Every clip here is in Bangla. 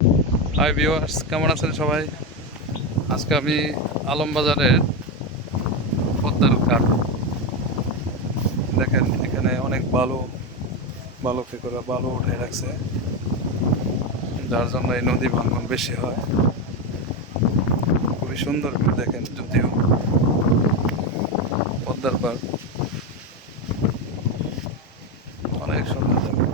হাই ভিউয়ার্স কেমন আছেন সবাই? আজকে আমি আলমবাজারের পদ্মার ঘাট। দেখেন, এখানে অনেক বালু বালু বালুকে করে বালু উঠে রাখছে। যার জন্য এই নদী ভাঙন বেশি হয়। খুবই সুন্দর দেখেন যদিও। পদ্মার পার অনেক সুন্দর দেখেন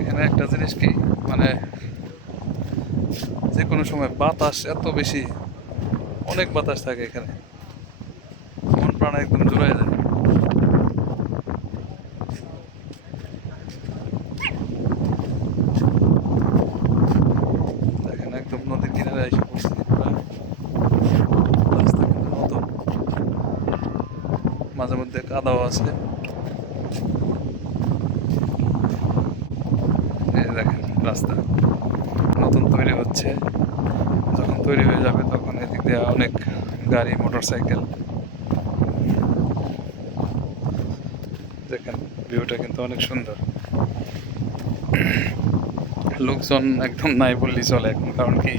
এখানে একটা জিনিস কি মানে যে কোনো সময় বাতাস এত বেশি, অনেক বাতাস থাকে এখানে। মন প্রাণ একদম জুড়ে যায়। দেখেন, একদম নদীর কিনারে এসে পড়ছি। রাস্তা মাঝে মধ্যে কাদাও আছে এই যে দেখেন রাস্তা। নতুন তৈরি হচ্ছে। যখন তৈরি হয়ে যাবে তখন এদিক দিয়ে অনেক গাড়ি মোটর সাইকেল দেখেন, ভিউটা কিন্তু অনেক সুন্দর। লোকজন একদম নাই বললেই চলে এখন, কারণ কি,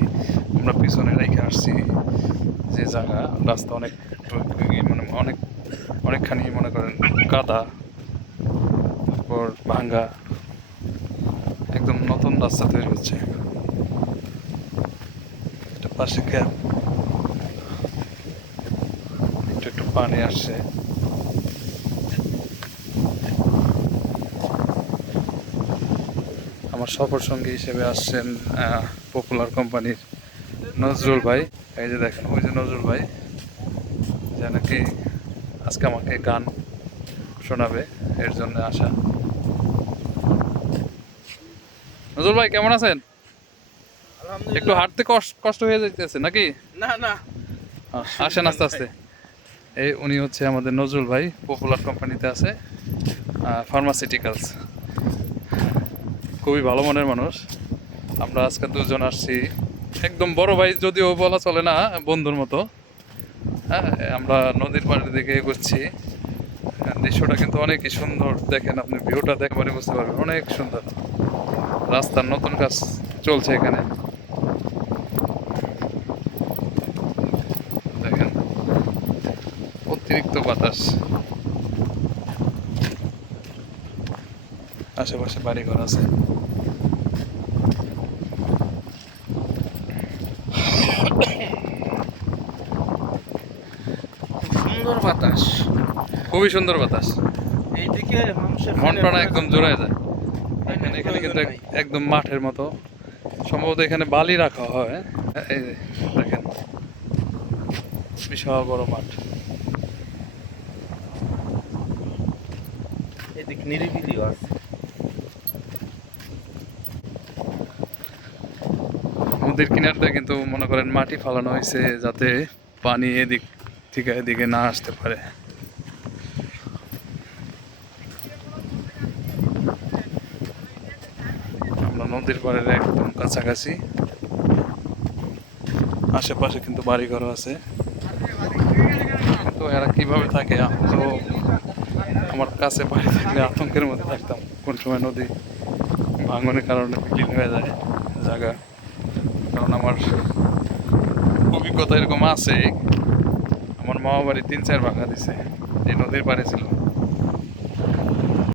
আমরা পিছনে রেখে আসছি যে জায়গা, রাস্তা অনেক মানে অনেক, অনেকখানি মনে করেন কাদা, তারপর ভাঙ্গা। একদম নতুন রাস্তা তৈরি হচ্ছে। এটা পাশে ক্যাব একটু একটু পানি আসছে। আমার সফর সঙ্গী হিসেবে আসছেন পপুলার কোম্পানির নজরুল ভাই। এই যে দেখেন, ওই যে নজরুল ভাই, যে নাকি আজকে আমাকে গান শোনাবে, এর জন্য আসা। নজরুল ভাই কেমন আছেন? একটু হাঁটতে কষ্ট কষ্ট হয়ে যাইতেছে নাকি? না না। আসেন আস্তে আস্তে। এই উনি হচ্ছে আমাদের নজরুল ভাই পপুলার কোম্পানিতে আছে ফার্মাসিউটিক্যালস খুবই ভালো মনের মানুষ। আমরা আজকে দুজন আসছি। একদম বড় ভাই যদিও বলা চলে না বন্ধুর মতো। হ্যাঁ আমরা নদীর পাড়ের দিকে এগোচ্ছি। দৃশ্যটা কিন্তু অনেকই সুন্দর। দেখেন আপনি ভিউটা দেখবারে বুঝতে পারবেন অনেক সুন্দর। রাস্তার নতুন কাজ চলছে এখানে। দেখেন অতিরিক্ত বাতাস। আশেপাশে বাড়িঘর আছে। সুন্দর বাতাস। খুবই সুন্দর বাতাস। এইদিকে মানুষের মন প্রাণ একদম জোড়ায় যায়। দেখেন এখানে কিন্তু এক- একদম মাঠের মতো। সম্ভবত এখানে বালি রাখা হয়। এই দেখেন। বিশাল বড় মাঠ। এদিক নিরিবিলিও আছে। নদীর কিনারটা কিন্তু মনে করেন মাটি ফালানো হয়েছে যাতে পানি এদিক থেকে এদিকে না আসতে পারে আমরা নদীর পাড়ের একদম কাছাকাছি। আশেপাশে কিন্তু বাড়িঘর আছে। কিন্তু এরা কীভাবে থাকে, আমি তো আমার কাছে বাড়ি থাকলে আতঙ্কের মধ্যে থাকতাম। কোন সময় নদী ভাঙনের কারণে বিলীন হয়ে যায় জায়গা। কারণ আমার অভিজ্ঞতা এরকম আছে। আমার মামা বাড়ি তিন চার ভাঙা দিছে। যে নদীর পাড়ে ছিল।